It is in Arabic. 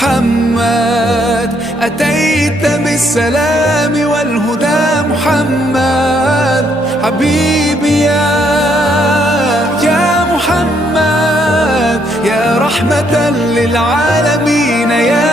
محمد، أتيت بالسلام والهدى محمد. حبيبي يا محمد، يا رحمة للعالمين يا